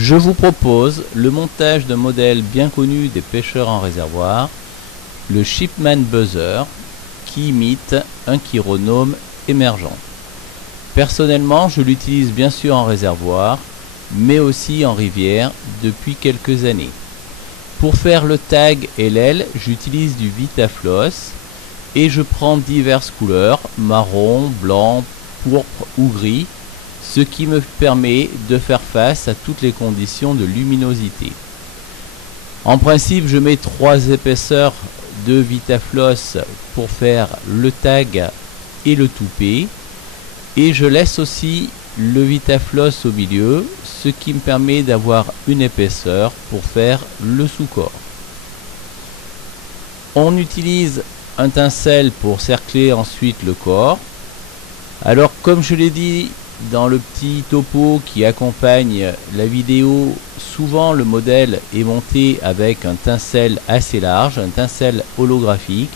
Je vous propose le montage d'un modèle bien connu des pêcheurs en réservoir, le Shipman Buzzer, qui imite un chironome émergent. Personnellement, je l'utilise bien sûr en réservoir, mais aussi en rivière depuis quelques années. Pour faire le tag et l'aile, j'utilise du Vitafloss et je prends diverses couleurs, marron, blanc, pourpre ou gris, ce qui me permet de faire face à toutes les conditions de luminosité. En principe, je mets 3 épaisseurs de Vitafloss pour faire le tag et le toupet, et je laisse aussi le Vitafloss au milieu, ce qui me permet d'avoir une épaisseur pour faire le sous-corps. On utilise un tinsel pour cercler ensuite le corps. Alors, comme je l'ai dit dans le petit topo qui accompagne la vidéo, souvent le modèle est monté avec un tinsel assez large, un tinsel holographique.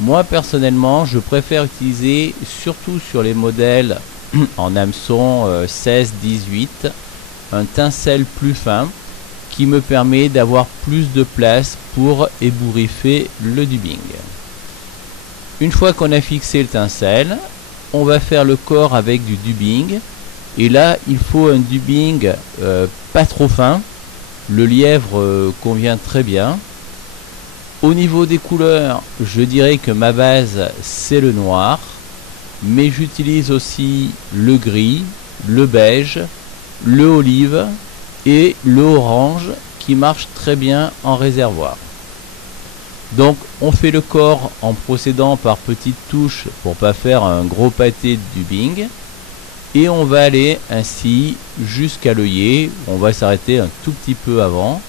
Moi personnellement, je préfère utiliser, surtout sur les modèles en hameçon 16-18, un tinsel plus fin qui me permet d'avoir plus de place pour ébouriffer le dubbing. Une fois qu'on a fixé le tinsel, on va faire le corps avec du dubbing, et là il faut un dubbing pas trop fin. Le lièvre convient très bien. Au niveau des couleurs, je dirais que ma base c'est le noir, mais j'utilise aussi le gris, le beige, le olive et le orange qui marche très bien en réservoir. Donc on fait le corps en procédant par petites touches pour pas faire un gros pâté de dubbing, et on va aller ainsi jusqu'à l'œillet. On va s'arrêter un tout petit peu avant.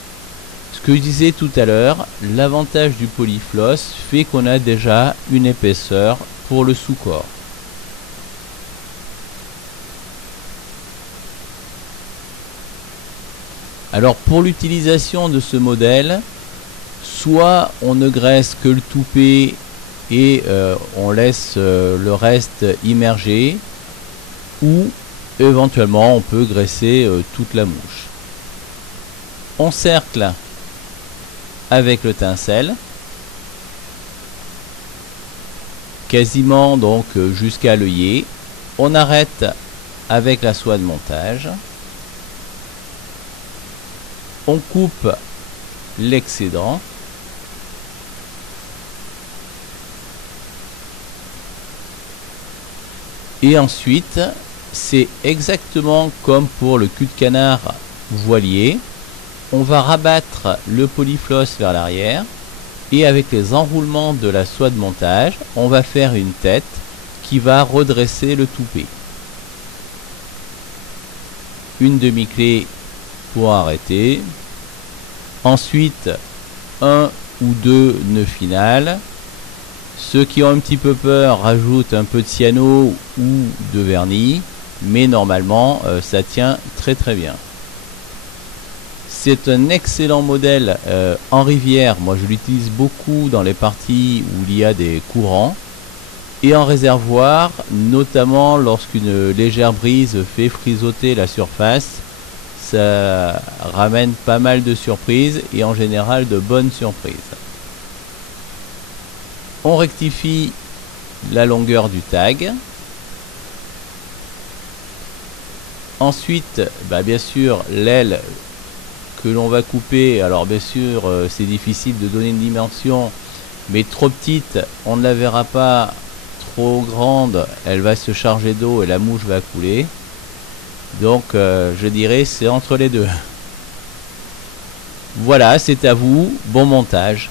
Ce que je disais tout à l'heure, l'avantage du polyfloss fait qu'on a déjà une épaisseur pour le sous-corps. Alors pour l'utilisation de ce modèle, soit on ne graisse que le toupet et on laisse le reste immergé, ou éventuellement on peut graisser toute la mouche. On cercle avec le tinsel, quasiment donc jusqu'à l'œillet. On arrête avec la soie de montage. On coupe l'excédent. Et ensuite, c'est exactement comme pour le cul de canard voilier. On va rabattre le polyfloss vers l'arrière, et avec les enroulements de la soie de montage, on va faire une tête qui va redresser le toupet. Une demi-clé pour arrêter. Ensuite, un ou deux nœuds finales. Ceux qui ont un petit peu peur rajoutent un peu de cyano ou de vernis, mais normalement ça tient très très bien. C'est un excellent modèle en rivière. Moi je l'utilise beaucoup dans les parties où il y a des courants, et en réservoir, notamment lorsqu'une légère brise fait frisoter la surface. Ça ramène pas mal de surprises, et en général de bonnes surprises. On rectifie la longueur du tag. Ensuite, bien sûr, l'aile que l'on va couper. Alors bien sûr, c'est difficile de donner une dimension, mais trop petite, on ne la verra pas. Trop grande, elle va se charger d'eau et la mouche va couler. Donc je dirais c'est entre les deux. Voilà, c'est à vous. Bon montage.